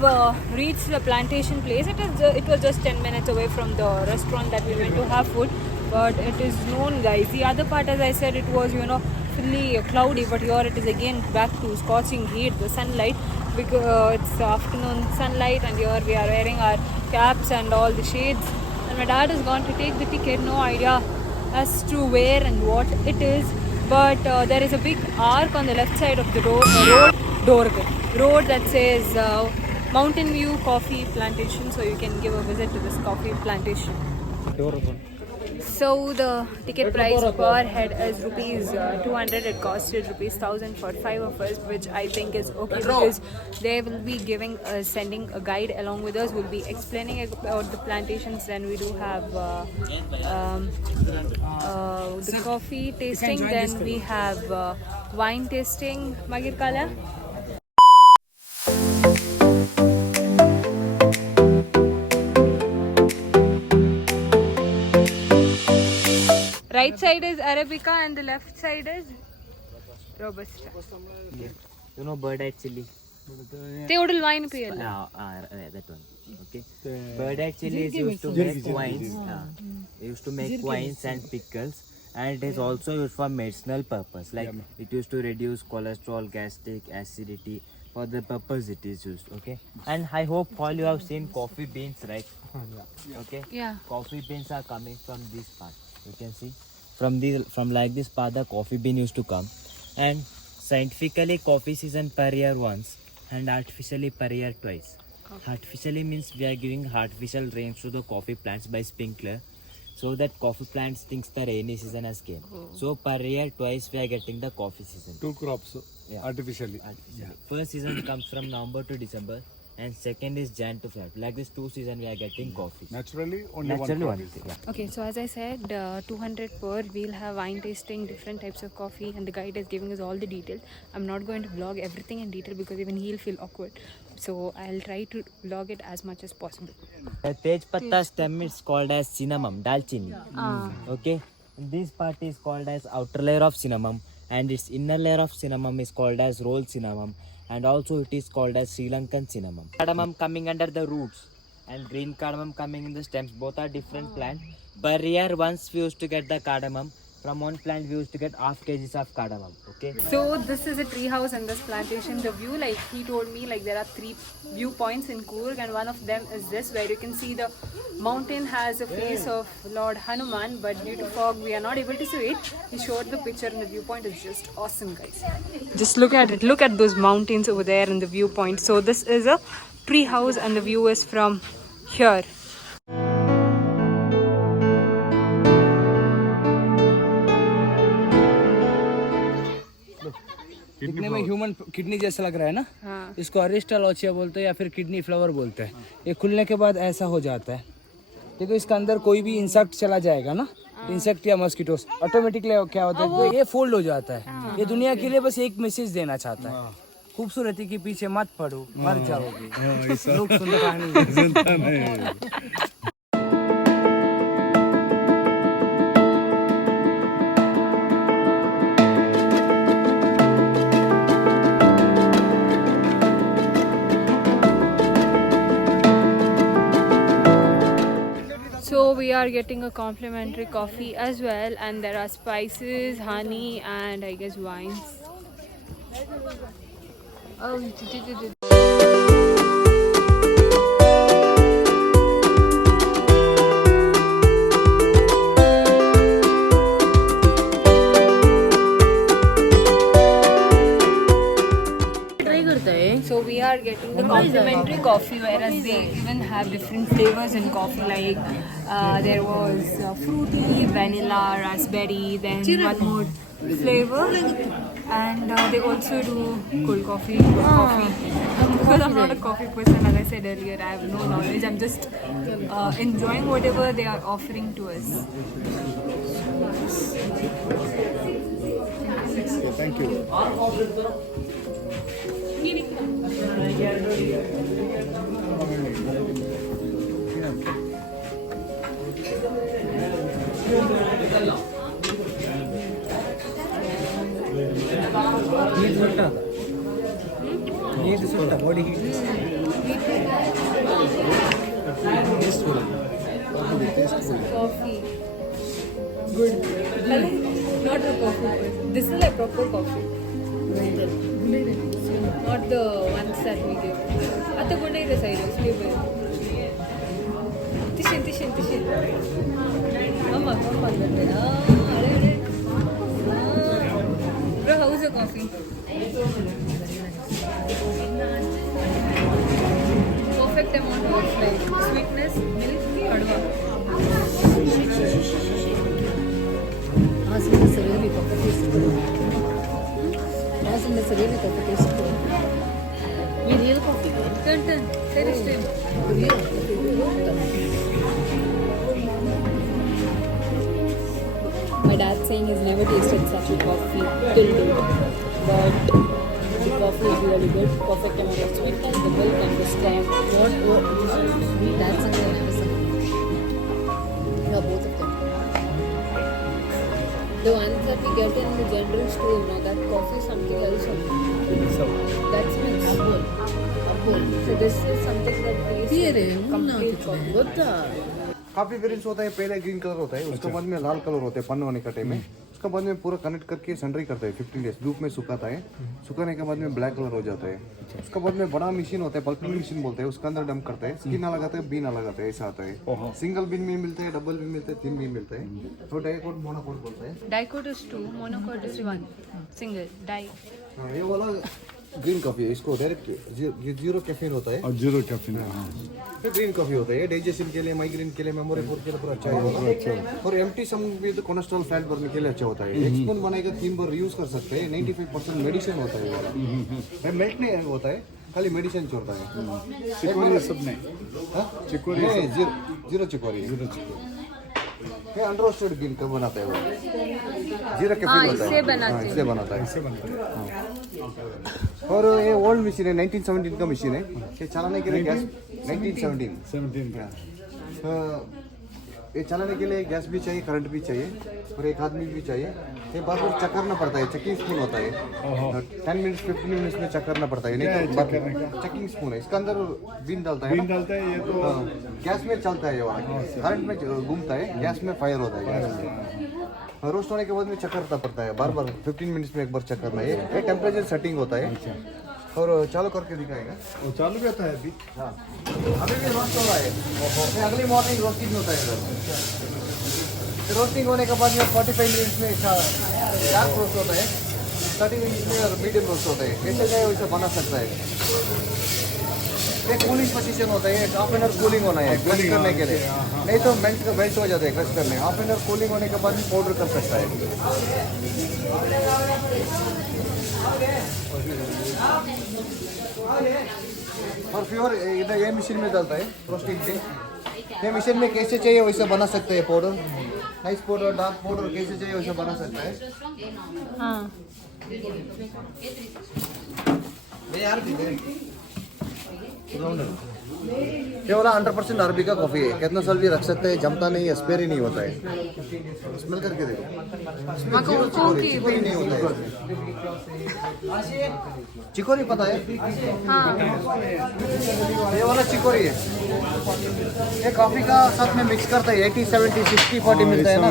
have reached the plantation place. It was just 10 minutes away from the restaurant that we went to have food. But it is known, guys. The other part, as I said, it was fully cloudy. But here it is again back to scorching heat, the sunlight, because it's afternoon sunlight, and here we are wearing our caps and all the shades. And my dad has gone to take the ticket. No idea as to where and what it is. But there is a big arc on the left side of the road that says Mountain View Coffee Plantation. So you can give a visit to this coffee plantation. So the ticket price per head is rupees 200. It costed rupees 1000 for 5 of us, which I think is okay because they will be sending a guide along with us. We'll be explaining about the plantations. Then we do have the coffee tasting. Then we have wine tasting. Magir Kala. Right side is Arabica and the left side is Robusta. Yeah. You know bird-eyed chili? They would wine peel. That one. Okay. Bird-eyed chili is used to make wines. Used to make wines and pickles, and it is also used for medicinal purpose. Like it used to reduce cholesterol, gastric acidity. For the purpose it is used. Okay. And I hope all you have seen coffee beans, right? Okay. Yeah. Coffee beans are coming from this part. You can see from like this path the coffee bean used to come, and scientifically coffee season per year once and artificially per year twice. Artificially means we are giving artificial rains to the coffee plants by sprinkler, so that coffee plants thinks the rainy season has came. So per year twice we are getting the coffee season. 2 crops artificially. First season comes from November to December, and second is Jan to Feb. Like this 2 seasons we are getting coffee. Naturally only Naturally one one. crop. Okay, so as I said, 200 per. We'll have wine tasting, different types of coffee, and the guide is giving us all the details. I'm not going to vlog everything in detail because even he'll feel awkward. So I'll try to vlog it as much as possible. The Tej Patta stem is called as cinnamon, dalchini. Okay, and this part is called as outer layer of cinnamon, and its inner layer of cinnamon is called as rolled cinnamon, and also it is called as Sri Lankan cinnamon. Cardamom coming under the roots and green cardamom coming in the stems. Both are different plants. Per year once we used to get the cardamom. From one plant we used to get half kgs of cardamom. Okay. So this is a tree house in this plantation. The view, like he told me, like there are 3 viewpoints in Coorg, and one of them is this, where you can see the mountain has a face of Lord Hanuman, but due to fog we are not able to see it. He showed the picture, and the viewpoint is just awesome, guys. Just look at it. Look at those mountains over there in the viewpoint. So this is a tree house, and the view is from here. दिखने में human kidney जैसा लग रहा है ना। इसको अरिस्टालोचिया बोलते हैं या फिर किडनी फ्लावर बोलते हैं। ये खुलने के बाद ऐसा हो जाता है। देखो इसके अंदर कोई भी इंसेक्ट चला जाएगा ना, इंसेक्ट या मस्कीटोस, ऑटोमेटिकली क्या होता है ये फोल्ड हो जाता है। ये दुनिया के लिए बस एक मैसेज देना चाहता है, खूबसूरती के पीछे मत पड़ो, मर जाओगे। लोग सुनता नहीं। So we are getting a complimentary coffee as well, and there are spices, honey, and I guess wines. So we are getting the complimentary coffee, whereas they even have different flavors in coffee. Like there was fruity, vanilla, raspberry, then one more flavor, and they also do cold coffee. Because I'm not a coffee person, as I said earlier, I have no knowledge. I'm just enjoying whatever they are offering to us. Thank you. Heat body heat. coffee. Good. Not a coffee. This is like proper coffee. Not the ones that we give. At the Gundaira side, sleep. Tishin. Mama. Bro, how's your coffee? Perfect amount of like sweetness, milk, kadwa. Turn. Finish him. My dad's saying he's never tasted such a coffee till date. But the coffee is really good. Perfect amount of sweetness, the milk and the strong. What sweet? That's something I never said. Yeah, both of them. The ones that we get in the general store, that coffee is something else. That's mixed. So this is something that tastes complete coffee. काफी variants होता है, पहले green colour होता है, उसके बाद में लाल colour होता है पन्ने होने का टाइम में, उसके बाद में पूरा कनेक्ट करके सनड्राई करता है 15 डेज धूप में सुखाता है, सुखाने के बाद में ब्लैक कलर हो जाता है। उसके बाद में बड़ा मशीन होता है, पल्पिंग मशीन बोलते हैं, उसके अंदर डंप करता है, स्किन अलग आता है, बीन अलग आता है, ऐसा आता है। सिंगल बीन भी मिलता है, डबल भी मिलता है, 3 भी मिलता है। तो डाइकोट मोनोकोट बोलता है। Dicot is 2, monocot is 1. Single. हाँ, ये वाला ग्रीन कॉफी है, इसको डायरेक्ट जीरो कैफीन होता है और जीरो कैफीन। फिर ग्रीन कॉफी होता है, डाइजेशन के लिए, माइग्रेन के लिए, मेमोरी फोर के लिए पूरा अच्छा है। और एम्प्टी स्टमक में तो कोलेस्ट्रॉल फैट बर्न के लिए अच्छा होता है। एक स्पून बनाएगा 3 बार यूज कर सकते हैं। 95% मेडिसिन होता है ये। मेल्ट नहीं होता है, खाली मेडिसिन छोड़ता है। चिकोरी सब नहीं, चिकोरी जीरो चिकोरी ये अनरोस्टेड बीन का बनाता है वो, जीरा कैफीन होता है, इससे बनाता है। और ये ओल्ड मशीन है, 1917 का मशीन है, ये चलाने के लिए गैस 1917 का ये चलाने के लिए गैस भी चाहिए, करंट भी चाहिए और एक आदमी भी चाहिए। ये बार बार चेक करना पड़ता है, चेकिंग स्पून होता है, 10 मिनट्स 15 मिनट्स में चेक करना पड़ता है, नहीं तो चेकिंग स्पून है, इसका अंदर बीन डालता है, बीन डालता है, ये तो गैस में चलता है, ये वाला करंट में घूमता है, गैस में फायर होता है। रोस्ट होने के बाद में चेक करना पड़ता है, बार बार 15 मिनट्स में एक बार चेक करना है। ये टेम्परेचर सेटिंग होता है और चालू करके दिखाएगा। वो चालू भी होता है अभी। हाँ, अभी भी रोस्ट हो रहा है, अगली मॉर्निंग रोस्टिंग होता है इधर। रोस्टिंग होने के बाद में 45 मिनट्स में डार्क रोस्ट होता है, 30 मिनट्स में मीडियम रोस्ट होता है। जैसे चाहे वैसे बना सकता है। एक कूलिंग पोजीशन होता है, हाफ एन आवर कूलिंग होना है क्रश करने के लिए, नहीं तो मेल्ट हो जाता है क्रश करने। हाफ एन आवर कूलिंग होने के बाद भी पाउडर कर सकता है। और प्योर इधर ये मशीन में डालता है रोस्टिंग से। ये मशीन में कैसे चाहिए वैसे बना सकते हैं powder, nice powder, dark powder कैसे चाहिए वैसे बना सकता है। हाँ। ये वाला 100% अरबी का कॉफी है, कितना साल भी रख सकते हैं, जमता नहीं है, स्पेयर ही नहीं होता है। स्मेल करके देखो, इसमें जीरो चिकोरी नहीं होता है। चिकोरी पता है? हाँ। ये वाला चिकोरी है, ये कॉफी का साथ में मिक्स करता है। 80 70 60 40 मिलता है ना,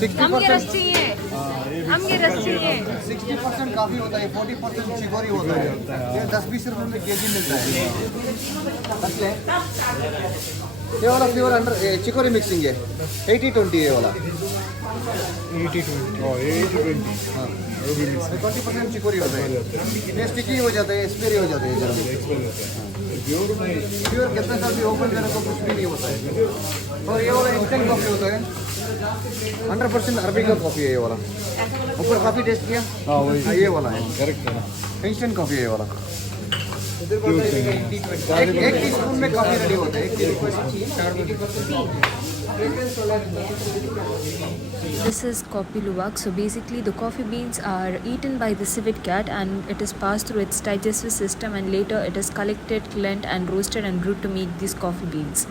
60% 60% काफी होता है, 40% चिकोरी होता है। ये 10-20 रुपए में केजी मिलता है। ये वाला प्योर अंडर चिकोरी मिक्सिंग है, 80-20 ये वाला 80-20 हाँ 20% चिकोरी होता है। ये स्टिकी हो जाता है, एक्सपायरी हो जाता है प्योर। कितना साल भी ओपन करने को कुछ भी नहीं होता है। और ये वाला इंस्टेंट कॉफी होता है, 100% अरबी का कॉफी है ये वाला। ऊपर कॉफी टेस्ट किया? हाँ वही हाँ, ये वाला है करेक्ट है। इंस्टेंट कॉफी है ये वाला। एक टीस्पून में कॉफी रेडी होता है, एक teaspoon. This is coffee luwak. So basically the coffee beans are eaten by the civet cat and it is passed through its digestive system and later it is collected, cleaned and roasted and brewed to make these coffee beans.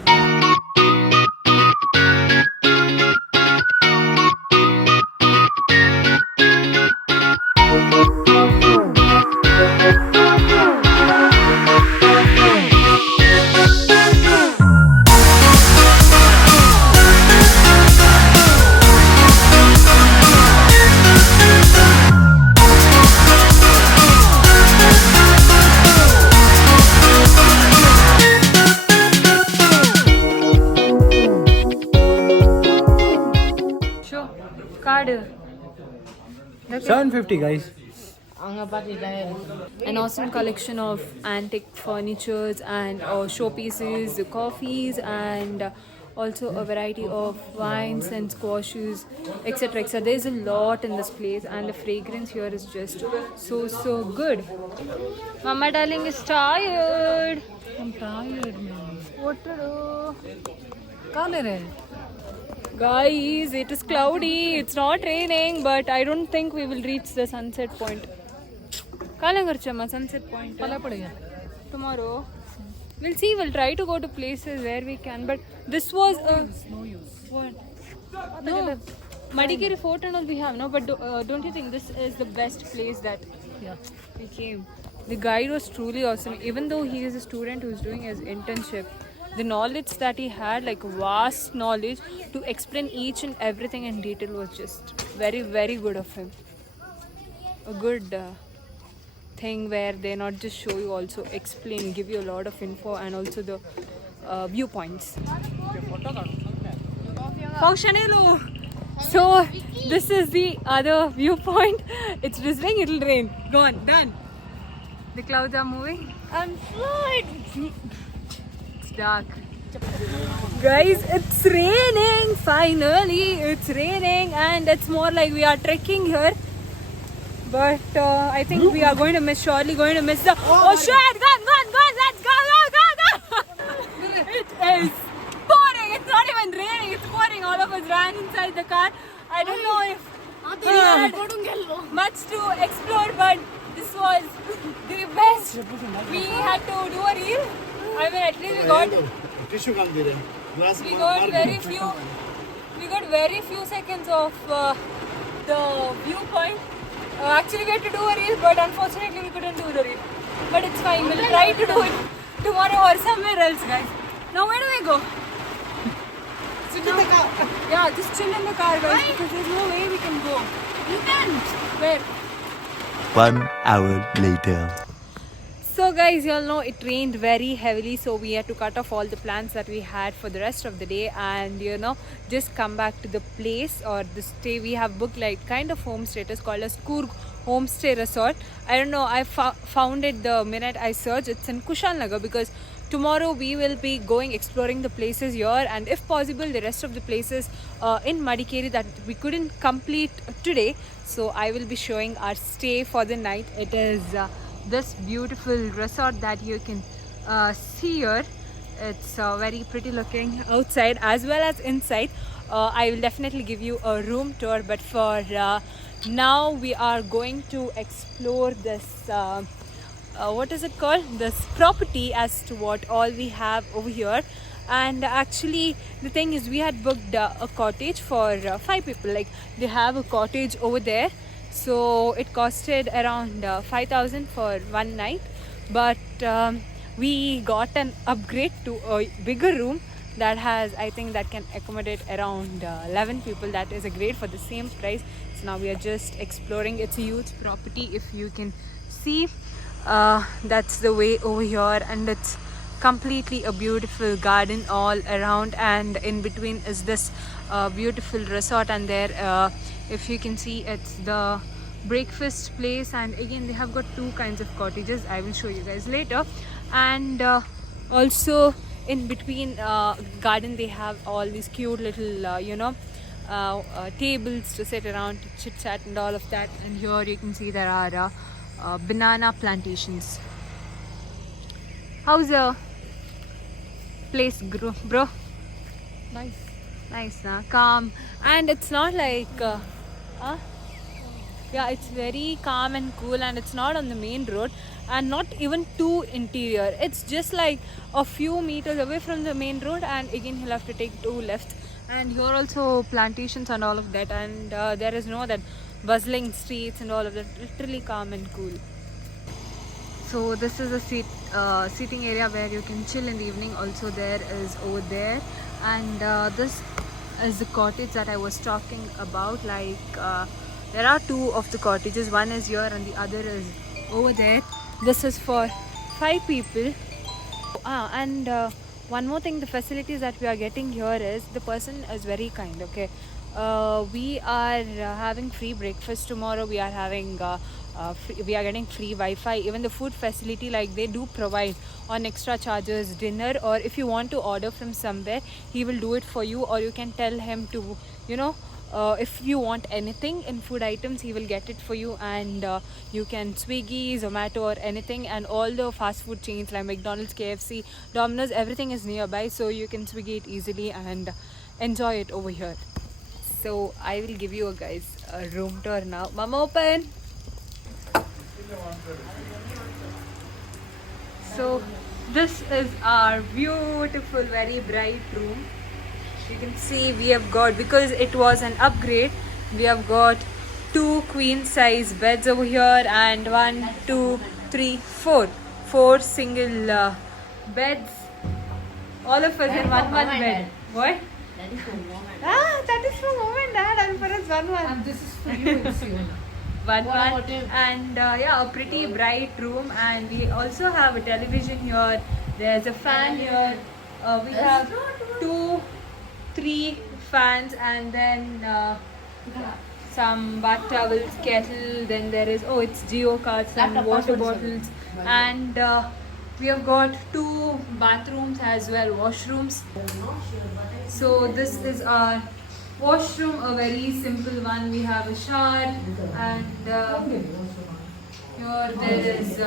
Card. 750 guys. An awesome collection of antique furnitures and showpieces, coffees, and also a variety of wines and squashes, etc. etc. There's a lot in this place, and the fragrance here is just so good. Mama darling is tired. I'm tired, man. What to do? Come Guys, it is cloudy. It's not raining, but I don't think we will reach the sunset point. Sunset point. Tomorrow. We'll see. We'll try to go to places where we can. But this was No use. what? No. Madikeri Fort and all we have, no? But don't you think this is the best place that we came? The guide was truly awesome. Even though he is a student who's doing his internship, the knowledge that he had, like vast knowledge to explain each and everything in detail, was just very, very good of him. A good thing where they not just show you, also explain, give you a lot of info, and also the viewpoints. So this is the other viewpoint. It's drizzling, it'll rain. Gone, done. The clouds are moving. I'm fine. It's dark. Guys, it's raining. Finally, it's raining, and it's more like we are trekking here. But I think we are going to miss, surely going to miss the... Oh shit! Gone! Let's go! It is pouring. It's not even raining. It's pouring. All of us ran inside the car. I don't know if we had much to explore, but this was the best. We had to do a reel. I mean, at least we got very few seconds of the viewpoint. Actually, we had to do a reel, but unfortunately we couldn't do the reel. But it's fine. We'll try to do it tomorrow or somewhere else, guys. Now where do we go? Sit in the car. Yeah, just chill in the car, guys. Because there's no way we can go. You can. Where? 1 hour later. So guys, you all know it rained very heavily, so we had to cut off all the plans that we had for the rest of the day, and just come back to the place or the stay we have booked, like kind of homestay. It is called as Coorg Homestay Resort. I don't know, I found it the minute I searched. It's in Kushalnagar, because tomorrow we will be going exploring the places here, and if possible the rest of the places in Madikeri that we couldn't complete today. So I will be showing our stay for the night. It is this beautiful resort that you can see here. It's very pretty looking outside as well as inside. I will definitely give you a room tour, but for now we are going to explore this what is it called, this property, as to what all we have over here. And actually the thing is, we had booked a cottage for 5 people. Like, they have a cottage over there, so it costed around 5,000 for one night. But we got an upgrade to a bigger room that has, I think, that can accommodate around 11 people. That is a grade for the same price. So now we are just exploring. It's a huge property, if you can see. That's the way over here, and it's completely a beautiful garden all around, and in between is this beautiful resort. And there, if you can see, it's the breakfast place, and again they have got 2 kinds of cottages. I will show you guys later. And also in between garden they have all these cute little tables to sit around to chit chat and all of that. And here you can see there are banana plantations. How's the place, bro? Nice, calm. And it's not like yeah, it's very calm and cool, and it's not on the main road, and not even too interior. It's just like a few meters away from the main road, and again he'll have to take 2 lefts. And here also plantations and all of that, and there is no that bustling streets and all of that. Literally calm and cool. So this is a seating area where you can chill in the evening. Also there is over there, and this is the cottage that I was talking about. Like there are 2 of the cottages. One is here and the other is over there. This is for 5 people. And one more thing, the facilities that we are getting here is, the person is very kind. Okay, we are having free breakfast tomorrow. We are having we are getting free Wi-Fi. Even the food facility, like they do provide on extra charges dinner, or if you want to order from somewhere, he will do it for you, or you can tell him to, you know, if you want anything in food items, he will get it for you. And you can Swiggy, Zomato, or anything, and all the fast food chains like McDonald's, KFC, Domino's, everything is nearby, so you can Swiggy it easily and enjoy it over here. So I will give you guys a room tour now. Mama, open. So this is our beautiful, very bright room. You can see we have got, because it was an upgrade, we have got 2 queen size beds over here, and 1, 2, 3, 4 single beds, all of us in one bed. What? That is for mom and That is for mom and dad, and for us one. and this is for you. It's you. One What about and yeah, a pretty bright room, and we also have a television here. There's a fan here. We have 2, 3 fans, and then some bath towels, kettle. Then there is, oh, it's Geo cards and Laptop, water password, bottles, and we have got 2 bathrooms as well, washrooms. So this is our washroom, a very simple one. We have a shower, and here there is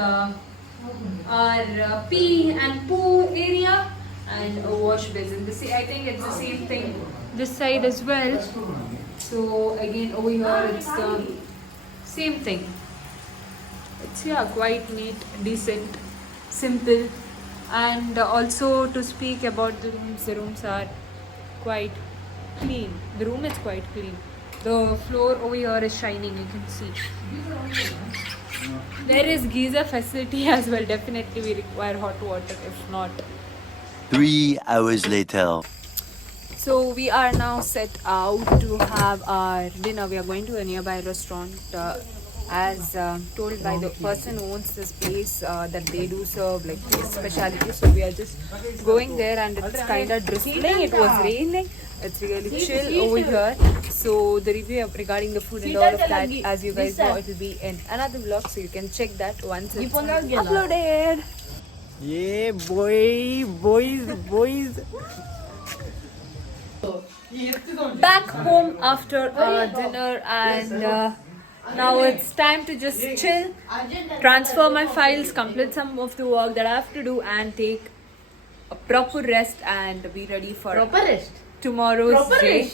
our pee and poo area, and a wash basin. I think it's the same thing this side as well. So again over here it's the same thing. It's, yeah, quite neat, decent, simple. And also to speak about the rooms are quite clean. The room is quite clean. The floor over here is shining, you can see. There is geyser facility as well. Definitely we require hot water, if not. 3 hours later. So we are now set out to have our dinner. We are going to a nearby restaurant, as told by the person who owns this place, that they do serve like fish specialty. So we are just going there, and it's kind of drizzling. It was raining. It's really chill over here. So the review regarding the food and all of that, as you guys know, it will be in another vlog. So you can check that once it's uploaded. Yeah, boys. Back home after dinner, and now it's time to just chill, transfer my files, complete some of the work that I have to do, and take a proper rest and be ready for tomorrow's day.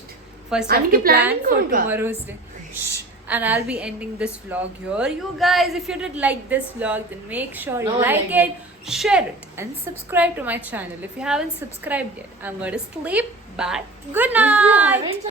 First I have to plan for tomorrow's day. Shh. And I'll be ending this vlog here. You guys, if you did like this vlog, then make sure you like it, share it, and subscribe to my channel. If you haven't subscribed yet, I'm going to sleep. Bye. Good night.